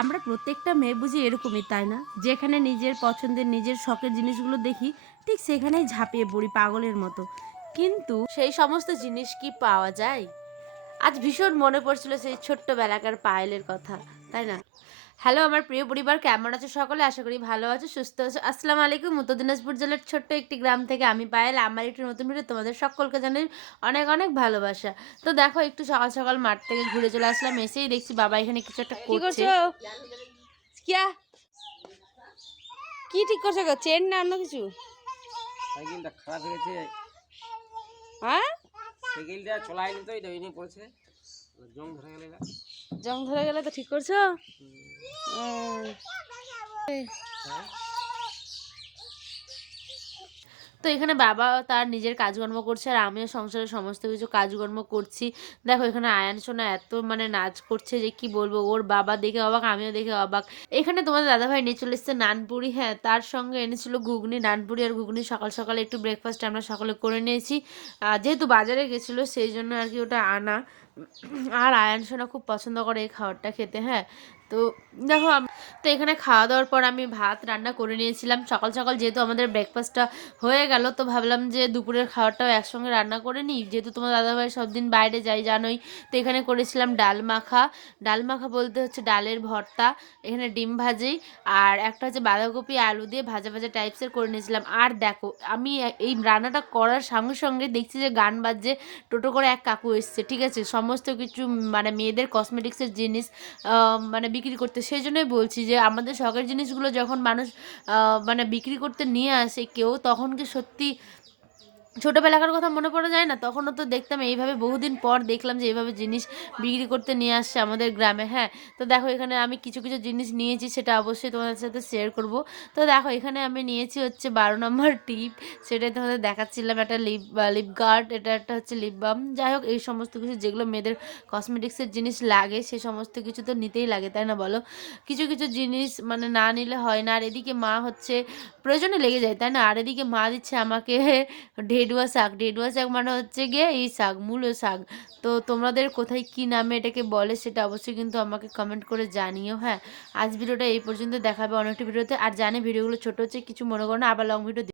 আমরা প্রত্যেকটা মেয়ে বুঝি এরকমই, তাই না? যেখানে নিজের পছন্দের, নিজের শখের জিনিসগুলো দেখি, ঠিক সেখানেই ঝাঁপিয়ে পড়ি পাগলের মতো। কিন্তু সেই সমস্ত জিনিস কি পাওয়া যায়? আজ ভীষণ মনে পড়ছিল সেই ছোট্ট বেলাকার পায়েলের কথা, তাই না? হ্যালো আমার প্রিয় পরিবার কেমন আছো সকলে? আশা করি ভালো আছো সুস্থ আছো। আসসালামু আলাইকুম উত্তর দিনাজপুর জেলার ছোট্ট একটি গ্রাম থেকে আমি পায়েল। আমার একটি নতুন ভিডিও তোমাদের সকলকে জানাই অনেক অনেক ভালোবাসা। তো দেখো একটু সকাল সকাল মাঠ থেকে ঘুরে চলে আসলাম এসেই দেখছি বাবা এখানে কিছু একটা কি করছে। কিয়া? কি ঠিক করছ গো? চেন না অন্য কিছু? সাইকেলটা খারাপ হয়ে গেছে হ্যাঁ? সাইকেলটা চলাইনি তো এটা এনে পড়েছে। জং ধরে গেলে জং ধরে গেলে তো ঠিক করছ? তো এখানে বাবা তার নিজের কাজকর্ম করছে আর আমিও সংসারের সমস্ত কিছু কাজকর্ম করছি। দেখো, এখানে আয়ান সোনা এত মানে নাচ করছে যে কি বলব, ওর বাবা দেখে অবাক, আমিও দেখে অবাক। এখানে তোমাদের দাদাভাই নিয়ে চলে এসছে নানপুরি হ্যাঁ তার সঙ্গে এনেছিল ঘুগনি, নানপুরি আর ঘুগনি সকাল সকালে একটু ব্রেকফাস্ট আমরা সকলে করে নিয়েছি। যেহেতু বাজারে গেছিল, সেই জন্য আর কি ওটা আনা। আর আয়ান সোনা খুব পছন্দ করে এই খাবারটা খেতে হ্যাঁ? তো দেখো তো এখানে খাওয়া দাওয়ার পর আমি ভাত রান্না করে নিয়েছিলাম। সকাল সকাল যেহেতু আমাদের ব্রেকফাস্টটা হয়ে গেল, তো ভাবলাম যে দুপুরের খাবারটাও একসঙ্গে রান্না করে নিই। যেহেতু তোমার দাদাভাই সব দিন বাইরে যাই জানোই। তো এখানে করেছিলাম ডাল মাখা। ডাল মাখা বলতে হচ্ছে ডালের ভর্তা, এখানে ডিম ভাজি আর একটা হচ্ছে বাঁধাকপি, আলু দিয়ে ভাজা ভাজা টাইপসের করে নিয়েছিলাম। আর দেখো, আমি এই রান্নাটা করার সঙ্গে সঙ্গে দেখছি যে গান বাজছে, টোটো করে এক কাকু এসছে, ঠিক আছে? সমস্ত কিছু মানে মেয়েদের কসমেটিক্সের জিনিস মানে বিক্রি করতে। সেই জন্যই বলছি যে, আমাদের শখের জিনিসগুলো যখন মানুষ মানে বিক্রি করতে নিয়ে আসে কেউ, তখন কি সত্যি ছোটোবেলাকার কথা মনে পড়া যায় না? তখনও তো দেখতাম এইভাবে বহুদিন পর দেখলাম যে এইভাবে জিনিস বিক্রি করতে নিয়ে আসছে আমাদের গ্রামে হ্যাঁ? তো দেখো এখানে আমি কিছু কিছু জিনিস নিয়েছি, সেটা অবশ্যই তোমাদের সাথে শেয়ার করব। তো দেখো এখানে আমি নিয়েছি হচ্ছে বারো নম্বর টিপ, সেটাই তোমাদের দেখাচ্ছিলাম, একটা লিপ লিপ গার্ড এটা একটা হচ্ছে লিপ বাম যাই হোক, এই সমস্ত কিছু যেগুলো মেয়েদের কসমেটিক্সের জিনিস লাগে, সে সমস্ত কিছু তো নিতেই লাগে, তাই না বলো? কিছু কিছু জিনিস মানে না নিলে হয় না, আর এদিকে মা হচ্ছে প্রয়োজনে লেগে যায়, তাই না? আর এদিকে মা দিচ্ছে আমাকে ঢেডুয়া শাক, ডেডুয়া শাক মানে হচ্ছে গিয়ে এই শাক, মূলো শাক। তো তোমাদের কোথায় কি নামে এটাকে বলে সেটা অবশ্যই কিন্তু আমাকে কমেন্ট করে জানিও হ্যাঁ। আজ ভিডিওটা এই পর্যন্ত দেখাবে অনেকটি ভিডিওতে। আর জানে ভিডিওগুলো ছোট হচ্ছে, কিছু মনে করো না, আবার লং ভিডিও